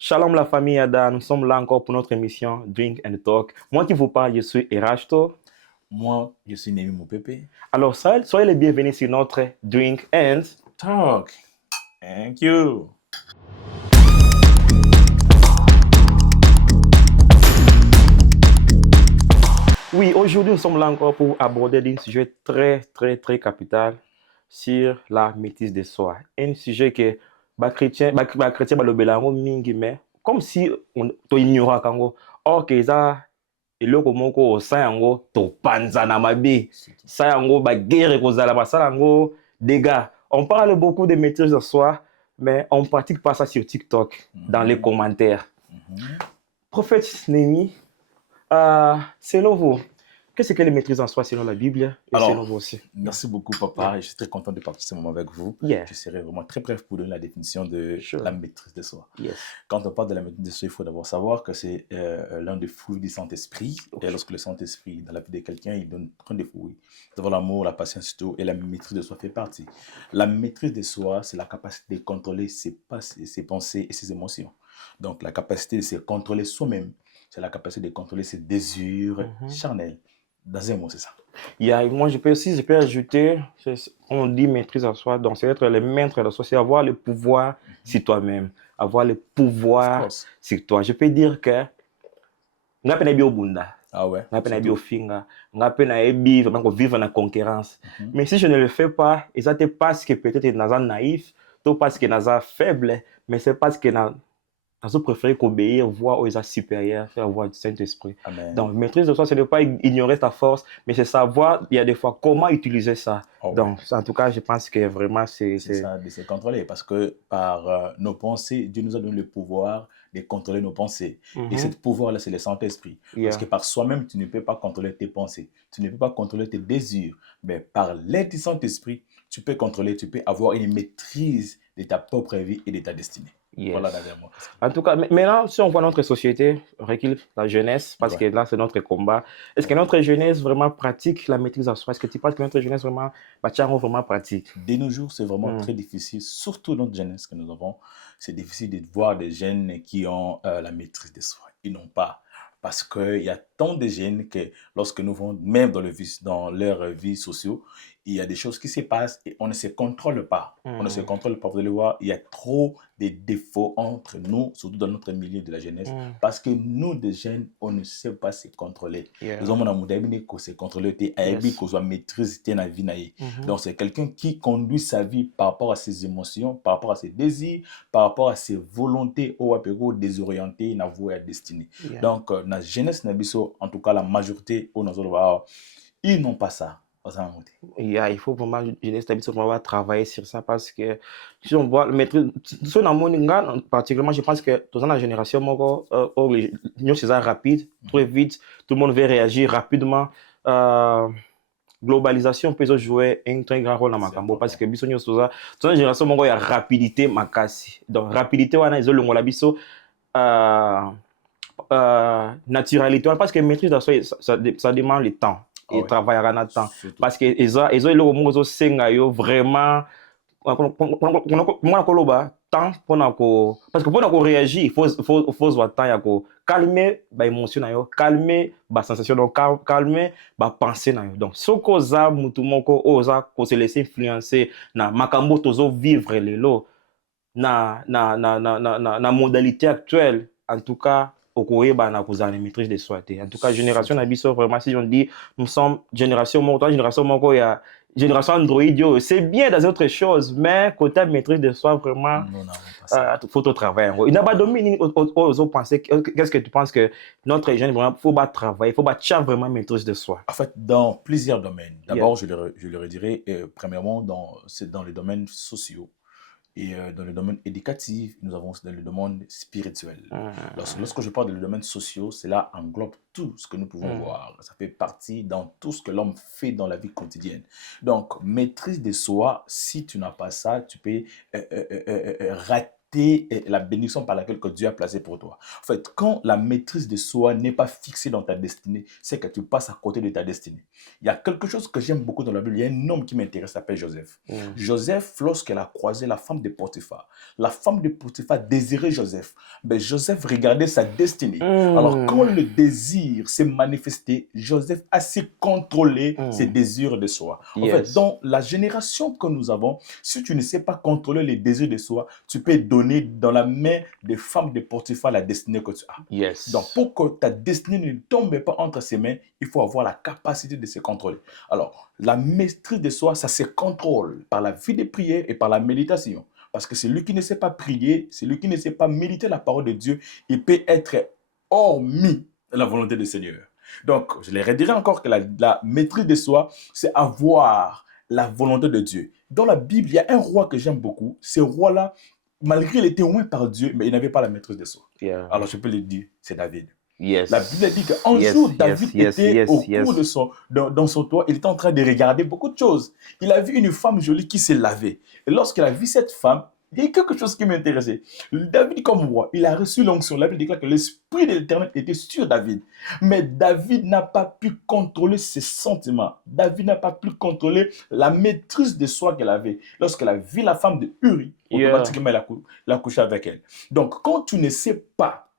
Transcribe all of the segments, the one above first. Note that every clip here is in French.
Shalom la famille Ada, nous sommes là encore pour notre émission Drink and Talk. Moi qui vous parle, je suis Erasto. Moi, je suis Némi Moupépé. Alors soyez les bienvenus sur notre Drink and Talk. Thank you. Oui, aujourd'hui nous sommes là encore pour aborder un sujet très capital sur la maîtrise de soi. Un sujet que chrétien balobelango mingi mais comme si on to ignora kango. Or que ça eloko moko osa yango topanza na mabe. Ça yango ba guerre kozala basala yango dégâts. On parle beaucoup de maîtrise de soi mais on pratique pas ça sur TikTok dans les commentaires. Prophète Némi, selon vous, qu'est-ce que les maîtrises en soi selon la Bible et Alors, selon vous aussi? Merci beaucoup, papa. Et je suis très content de partager ce moment avec vous. Yeah. Je serai vraiment très bref pour donner la définition de la maîtrise de soi. Yes. Quand on parle de la maîtrise de soi, il faut d'abord savoir que c'est l'un des fruits du Saint-Esprit. Et lorsque le Saint-Esprit, dans la vie de quelqu'un, il donne plein de fruits. Devant l'amour, la patience, tout, et la maîtrise de soi fait partie. La maîtrise de soi, c'est la capacité de contrôler ses pensées et ses émotions. Donc, la capacité de se contrôler soi-même, c'est la capacité de contrôler ses désirs charnels. Dans un mot, c'est ça. Moi, je peux ajouter, on dit maîtrise à soi, donc c'est être le maître de soi, c'est avoir le pouvoir sur toi-même, avoir le pouvoir sur toi. Je peux dire que nga pena bio bunda. Ah ouais. Nga pena bio finga, nga pena ebi vraiment vivre dans la concurrence. Mais si je ne le fais pas, et ça c'est parce que peut-être naza naïf, tout parce que naza faible, mais c'est parce que je préfère qu'obéir, voir aux supérieurs, faire voir du Saint-Esprit. Donc, maîtrise de soi, ce n'est pas ignorer ta force, mais c'est savoir, il y a des fois, comment utiliser ça. Donc, en tout cas, je pense que vraiment, c'est ça, de se contrôler. Parce que par nos pensées, Dieu nous a donné le pouvoir de contrôler nos pensées. Et ce pouvoir-là, c'est le Saint-Esprit. Parce que par soi-même, tu ne peux pas contrôler tes pensées. Tu ne peux pas contrôler tes désirs. Mais par l'aide du Saint-Esprit, tu peux contrôler, tu peux avoir une maîtrise de ta propre vie et de ta destinée. Yes. Voilà, en tout cas, maintenant, si on voit notre société, la jeunesse, parce que là, c'est notre combat, est-ce que notre jeunesse vraiment pratique la maîtrise à soi? Est-ce que tu penses que notre jeunesse vraiment, vraiment pratique? De nos jours, c'est vraiment très difficile, surtout notre jeunesse que nous avons. C'est difficile de voir des jeunes qui ont la maîtrise de soi. Ils n'ont pas. Parce qu'il y a tant de jeunes que lorsque nous vont, même dans leur vie sociale, il y a des choses qui se passent et on ne se contrôle pas. On ne se contrôle pas. Vous allez voir, il y a trop de défauts entre nous, surtout dans notre milieu de la jeunesse, parce que nous, des jeunes, on ne sait pas se contrôler. Nous avons se contrôler, qu'on maîtrise la vie. Donc, c'est quelqu'un qui conduit sa vie par rapport à ses émotions, par rapport à ses désirs, par rapport à ses volontés, ou désorienté, na voie destinée. Donc, la jeunesse, en tout cas, la majorité, ils n'ont pas ça. Il faut vraiment travailler sur ça parce que si on voit particulièrement, je pense que dans la génération, c'est rapide, très vite, tout le monde veut réagir rapidement. Globalisation peut jouer un très grand rôle dans Macambo parce que biso nyo soza dans la génération mongo ya rapidité makasi. Donc rapidité wana izo longola biso naturalité parce que maîtrise de soi ça demande le temps et travail à la temps parce que ils ont mongo senga yo vraiment temps parce que pour réagir il faut voir temps ya ko calmer ba émotion na yo, calmer ba sensation, donc calmer ba pensée na yo. Donc soko za mutu moko oza ko se laisser influencer na makambo tozo vivre lelo na modalité actuelle, en tout cas okoyeba na kozana maîtrise de soi. En tout cas génération na biso vraiment, si on dit nous sommes génération moko ya génération Android, c'est bien dans autre chose, mais côté maîtrise de soi, vraiment, il faut au travail. Il n'a pas dominé aux pensées. Qu'est-ce que tu penses que notre jeune, vraiment, il faut pas travailler, il faut pas vraiment maîtrise de soi? En fait, dans plusieurs domaines. D'abord, je le redirai, premièrement, c'est dans les domaines sociaux. Et dans le domaine éducatif, nous avons dans le domaine spirituel. Lorsque je parle de le domaine social, cela englobe tout ce que nous pouvons voir. Ça fait partie dans tout ce que l'homme fait dans la vie quotidienne. Donc, maîtrise de soi, si tu n'as pas ça, tu peux rater la bénédiction par laquelle que Dieu a placé pour toi. En fait, quand la maîtrise de soi n'est pas fixée dans ta destinée, c'est que tu passes à côté de ta destinée. Il y a quelque chose que j'aime beaucoup dans la Bible. Il y a un homme qui m'intéresse, s'appelle Joseph. Joseph, lorsqu'elle a croisé la femme de Potiphar, la femme de Potiphar désirait Joseph. Mais Joseph regardait sa destinée. Alors, quand le désir s'est manifesté, Joseph a su contrôler ses désirs de soi. En fait, dans la génération que nous avons, si tu ne sais pas contrôler les désirs de soi, tu peux donner dans la main des femmes de Potiphar la destinée que tu as. Donc, pour que ta destinée ne tombe pas entre ses mains, il faut avoir la capacité de se contrôler. Alors, la maîtrise de soi, ça se contrôle par la vie de prière et par la méditation. Parce que celui qui ne sait pas prier, celui qui ne sait pas méditer la parole de Dieu, il peut être hormis la volonté du Seigneur. Donc, je les redirai encore que la maîtrise de soi, c'est avoir la volonté de Dieu. Dans la Bible, il y a un roi que j'aime beaucoup. Ce roi-là, malgré qu'il était oint par Dieu, mais il n'avait pas la maîtrise de soi. Alors, je peux le dire, c'est David. La Bible dit qu'un jour, David était au cours de dans son toit, il était en train de regarder beaucoup de choses. Il a vu une femme jolie qui s'est lavée. Et lorsqu'il a vu cette femme, il y a quelque chose qui m'intéressait. David, comme roi, il a reçu l'onction. La Bible déclare que l'Esprit de l'Éternel était sur David. Mais David n'a pas pu contrôler ses sentiments. David n'a pas pu contrôler la maîtrise de soi qu'elle avait. Lorsqu'elle a vu la femme de Uri, automatiquement, elle a couché avec elle. Donc, quand tu ne sais pas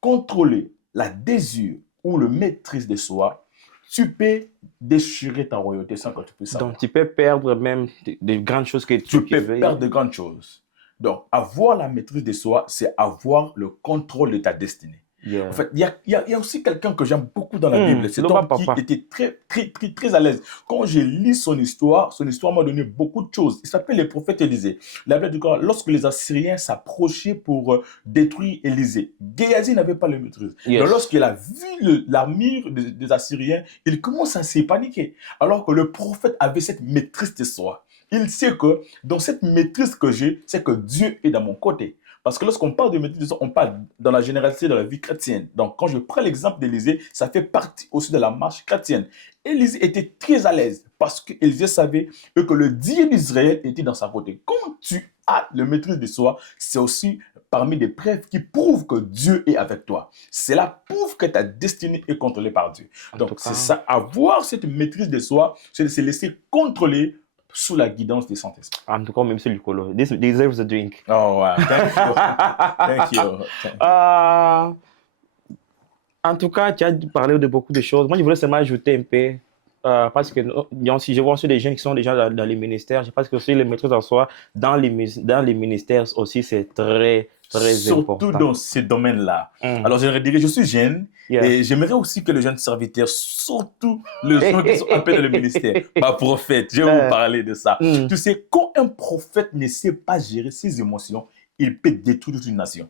contrôler la désir ou le maîtrise de soi, tu peux déchirer ta royauté sans que tu puisses savoir. Donc, tu peux perdre même de grandes choses que tu peux perdre de grandes choses. Donc, avoir la maîtrise de soi, c'est avoir le contrôle de ta destinée. En fait, il y a aussi quelqu'un que j'aime beaucoup dans la Bible. C'est un qui était très à l'aise. Quand j'ai lu son histoire m'a donné beaucoup de choses. Il s'appelle le prophète Élisée. La Bible dit que lorsque les Assyriens s'approchaient pour détruire Élisée, Géasi n'avait pas la maîtrise. Donc, lorsqu'il a vu l'armure des Assyriens, il commence à se paniquer. Alors que le prophète avait cette maîtrise de soi. Il sait que dans cette maîtrise que j'ai, c'est que Dieu est dans mon côté. Parce que lorsqu'on parle de maîtrise de soi, on parle dans la généralité de la vie chrétienne. Donc, quand je prends l'exemple d'Élisée, ça fait partie aussi de la marche chrétienne. Élisée était très à l'aise parce qu'Élisée savait que le Dieu d'Israël était dans sa côté. Quand tu as la maîtrise de soi, c'est aussi parmi des preuves qui prouvent que Dieu est avec toi. Cela prouve que ta destinée est contrôlée par Dieu. Donc, c'est ça, avoir cette maîtrise de soi, c'est de se laisser contrôler sous la guidance du Saint-Esprit. En tout cas, même celui Lucolo. This deserves a drink. Oh, wow. Thank you. En tout cas, tu as parlé de beaucoup de choses. Moi, je voulais seulement ajouter un peu, parce que si je vois aussi des jeunes qui sont déjà dans les ministères, je pense que aussi les maîtrises en soi, dans les ministères aussi, c'est très important. Surtout dans ce domaine-là. Alors, je dirais, je suis jeune et j'aimerais aussi que les jeunes serviteurs, surtout les gens qui sont appelés dans le ministère, prophète, je vais vous parler de ça. Tu sais, quand un prophète ne sait pas gérer ses émotions, il peut détruire toute une nation.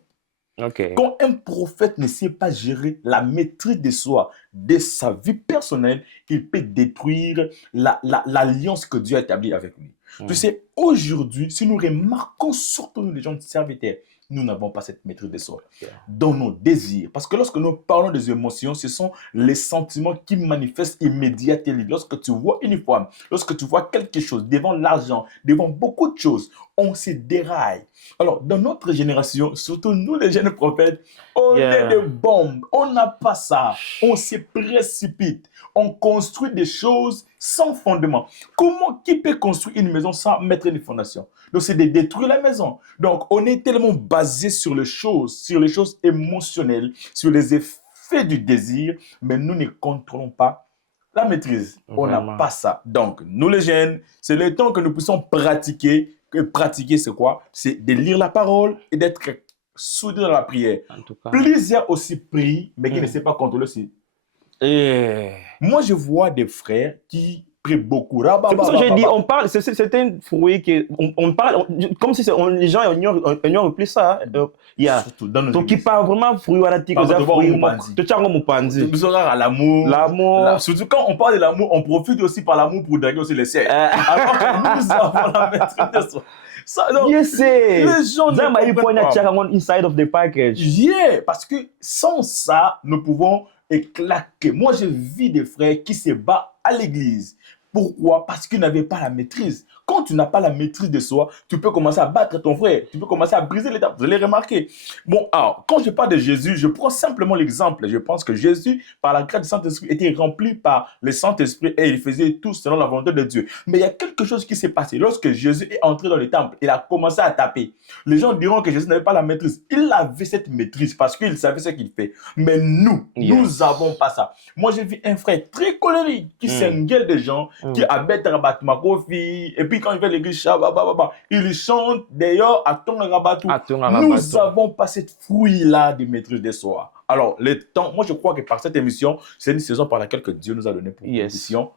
Quand un prophète ne sait pas gérer la maîtrise de soi, de sa vie personnelle, il peut détruire l'alliance que Dieu a établie avec lui. Tu sais, aujourd'hui, si nous remarquons surtout nous les gens serviteurs, nous n'avons pas cette maîtrise de soi dans nos désirs. Parce que lorsque nous parlons des émotions, ce sont les sentiments qui manifestent immédiatement. Lorsque tu vois une femme, lorsque tu vois quelque chose devant l'argent, devant beaucoup de choses, on se déraille. Alors, dans notre génération, surtout nous les jeunes prophètes, on est des bombes. On n'a pas ça. On se précipite. On construit des choses sans fondement. Qui peut construire une maison sans mettre une fondation? Donc, c'est de détruire la maison. Donc, on est tellement basé sur les choses émotionnelles, sur les effets du désir, mais nous ne contrôlons pas la maîtrise. On n'a pas ça. Donc, nous les jeunes, c'est le temps que nous puissions pratiquer. Pratiquer, c'est quoi? C'est de lire la parole et d'être soudé dans la prière. En tout cas. Plusieurs aussi prient, mais qui ne savent pas contrôler aussi. Moi, je vois des frères qui prient beaucoup. C'est pour ça que j'ai dit, on parle, c'est un fruit que on parle, comme si les gens ignorent plus ça. Surtout dans nos donc, ils parlent vraiment fruit, voilà, tu as l'amour. Surtout quand on parle de l'amour, on profite aussi par l'amour pour draguer aussi les sœurs. Alors que nous avons la maîtrise de soi. Les gens ne comprennent pas. Inside of the package. Parce que sans ça, nous pouvons éclater. Moi, j'ai vu des frères qui se battent à l'église. Pourquoi? Parce qu'ils n'avaient pas la maîtrise. quand tu n'as pas la maîtrise de soi, tu peux commencer à battre ton frère, tu peux commencer à briser les tables. Vous allez remarquer. Bon, alors, quand je parle de Jésus, je prends simplement l'exemple. Je pense que Jésus, par la grâce du Saint-Esprit, était rempli par le Saint-Esprit et il faisait tout selon la volonté de Dieu. Mais il y a quelque chose qui s'est passé. Lorsque Jésus est entré dans le temple, il a commencé à taper. Les gens diront que Jésus n'avait pas la maîtrise. Il avait cette maîtrise parce qu'il savait ce qu'il fait. Mais nous n'avons pas ça. Moi, j'ai vu un frère très colérique qui s'engueule des gens, qui abête Rabat Makofi, et puis quand il fait l'église, il chante d'ailleurs à ton Rabatou. Nous n'avons pas cette fouille-là de maîtrise de soi. Alors, le temps, moi je crois que par cette émission, c'est une saison par laquelle que Dieu nous a donné pour mission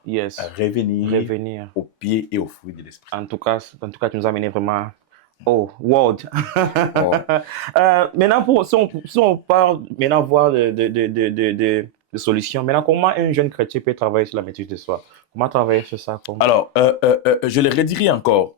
revenir au pied et au fruit de l'esprit. En tout cas, tu nous as amené vraiment au world. Maintenant, si on parle maintenant voir de solutions, maintenant comment un jeune chrétien peut travailler sur la maîtrise de soi? Comment travailler sur ça? Alors, je le redirai encore.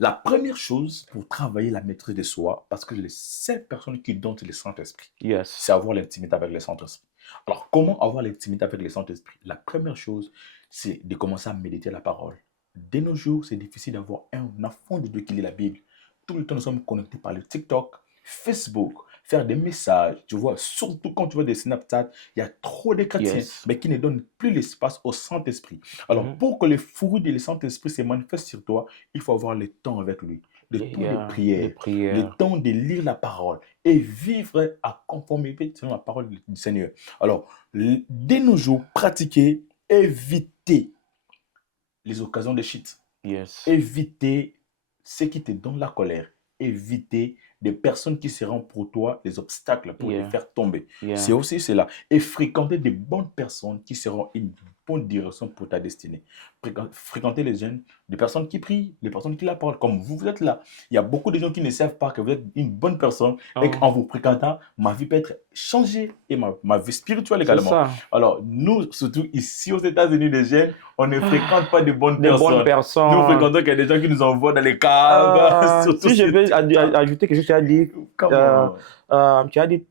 La première chose pour travailler la maîtrise de soi, parce que les seules personnes qui donnent le Saint-Esprit, c'est avoir l'intimité avec le Saint-Esprit. Alors, comment avoir l'intimité avec le Saint-Esprit? La première chose, c'est de commencer à méditer la parole. De nos jours, c'est difficile d'avoir un enfant de Dieu qui lit la Bible. Tout le temps, nous sommes connectés par le TikTok, Facebook, faire des messages, tu vois, surtout quand tu vois des Snapchat, il y a trop de chrétiens, mais qui ne donnent plus l'espace au Saint-Esprit. Alors, pour que le fruit du Saint-Esprit se manifeste sur toi, il faut avoir le temps avec lui, le temps de prière, le temps de lire la parole et vivre à conformité selon la parole du Seigneur. Alors, dès nos jours, pratiquer, éviter les occasions de shit, éviter ce qui te donne la colère, éviter des personnes qui seront pour toi des obstacles pour les faire tomber. C'est aussi cela. Et fréquenter des bonnes personnes qui seront une bonne direction pour ta destinée. Fréquenter les jeunes, des personnes qui prient, des personnes qui la parlent, comme vous êtes là. Il y a beaucoup de gens qui ne savent pas que vous êtes une bonne personne et qu'en vous fréquentant, ma vie peut être changée et ma vie spirituelle également. Alors, nous, surtout ici aux États-Unis, les jeunes, on ne fréquente pas de bonnes personnes. Nous fréquentons qu'il y a des gens qui nous envoient dans les caves. Si je veux ajouter quelque chose, tu as dit,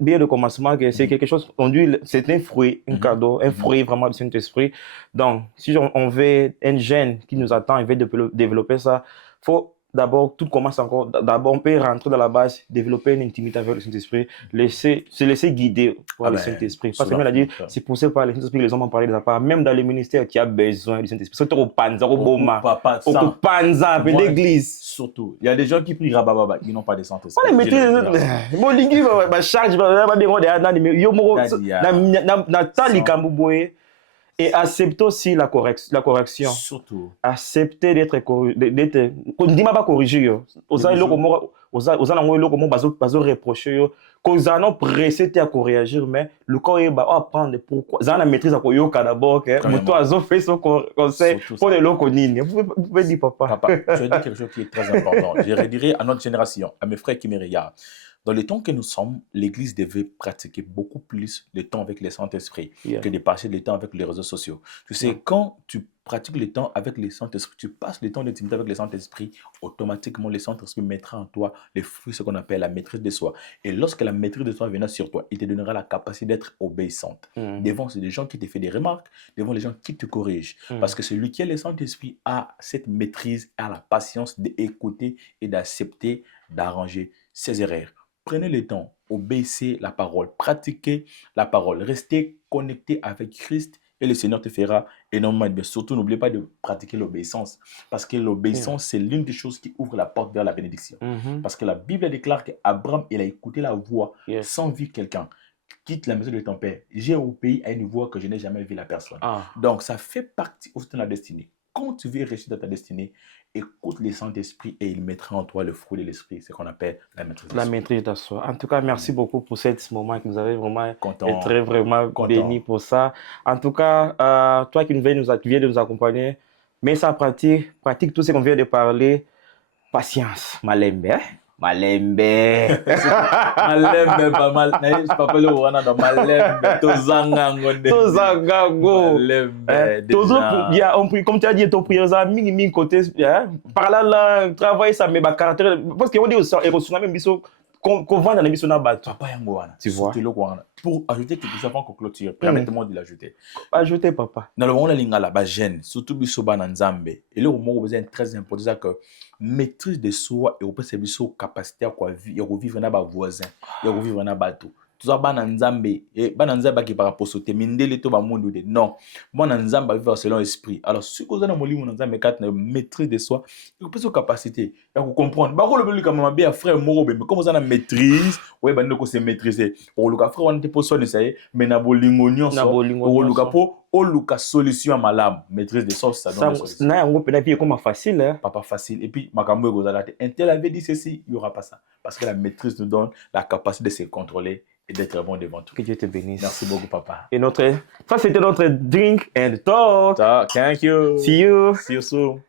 bien le commencement, que c'est quelque chose, on dit, c'est un fruit, un cadeau, un fruit vraiment du Saint-Esprit. Donc, si on veut un jeune qui nous attend, il veut développer ça, il faut d'abord, tout commence encore, d'abord on peut rentrer dans la base, développer une intimité avec le Saint-Esprit, se laisser guider par le Saint-Esprit. Parce que il a dit, c'est poussé par le Saint-Esprit que les hommes ont parlé de la part, même dans les ministères, tu as besoin du Saint-Esprit. Surtout au Panza, au Boma, au Panza, à l'église. Surtout, il y a des gens qui prient Rabababa, qui n'ont pas de Saint-Esprit. On les mettait, mon lingui, ma charge, et accepter aussi la correction. Surtout. Accepter d'être corrigé. On ne dit pas corriger. Aux reprocher. Quand ils ont pressé à corriger, mais le corps va apprendre pourquoi. Ils ont la maîtrise à corriger d'abord. Ils ont fait son conseil pour les locaux. Vous pouvez dire, papa. Tu as dit quelque chose qui est très important. Je redirai à notre génération, à mes frères qui me regardent. Dans le temps que nous sommes, l'Église devait pratiquer beaucoup plus le temps avec le Saint-Esprit que de passer le temps avec les réseaux sociaux. Tu sais, quand tu pratiques le temps avec le Saint-Esprit, tu passes le temps d'intimité avec le Saint-Esprit, automatiquement le Saint-Esprit mettra en toi les fruits, ce qu'on appelle la maîtrise de soi. Et lorsque la maîtrise de soi viendra sur toi, il te donnera la capacité d'être obéissante. Devant des gens qui te font des remarques, devant les gens qui te corrigent. Parce que celui qui a le Saint-Esprit a cette maîtrise, a la patience d'écouter et d'accepter, d'arranger ses erreurs. Prenez le temps, obéissez la parole, pratiquez la parole, restez connecté avec Christ et le Seigneur te fera énormément de bien. Surtout, n'oubliez pas de pratiquer l'obéissance parce que l'obéissance, c'est l'une des choses qui ouvre la porte vers la bénédiction. Parce que la Bible déclare qu'Abraham, il a écouté la voix sans vivre quelqu'un. Quitte la maison de ton père. J'ai obéi à une voix que je n'ai jamais vu la personne. Donc, ça fait partie aussi de la destinée. Quand tu veux réussir dans ta destinée, écoute le Saint-Esprit et il mettra en toi le fruit de l'Esprit, ce qu'on appelle la maîtrise de soi. La maîtrise de soi. En tout cas, merci beaucoup pour ce moment que nous avez vraiment été vraiment bénis pour ça. En tout cas, toi qui viens de nous accompagner, mets ça en pratique, pratique tout ce qu'on vient de parler. Patience, Malembe. Malembe. Malembe, pas mal. Je pas le roi dans Malembe. Tozangango. Malembe. Comme tu as dit, ton prière, ça mini côté. Par là, travailler ça, mais caractère. Parce qu'on dit aussi, et on même biso qu'on vend dans l'émission bateau. Papa yango wana. Tu vois. Pour ajouter quelque chose avant qu'on clôture, permettez-moi de l'ajouter. Ajouter, papa. Dans le moment la lingala ba jeune, surtout biso bana nzambe. Et le moment où c'est très important c'est que maîtrise de soi et au peut biso capacité à vivre na ba voisin, ya vivre na bateau. Tout ça bana nzambe et bana nzambe qui par rapport sauter mindele to ba monde de non. Bana nzambe vivre selon l'esprit. Alors ce que vous avez molimo nzambe kat na maîtrise de soi, et peut capacité ya comprendre. Ba ko le comme ma bien frère moro mais comme vous avez maîtrise, ouais bande ko se maîtriser. Pour le frère on te positionner ça mais na bolingo nyonso. Pour le capo au luka solution à malamu maîtrise de soi ça donne ça na yango peut être comme facile hein. Pas facile et puis makambo ego zala te un tel avait dit ceci il y aura pas ça parce que la maîtrise nous donne la capacité de se contrôler et d'être bon devant tout. Que Dieu te bénisse. Merci beaucoup papa. Et ça c'était notre drink and talk. Thank you. See you See you soon.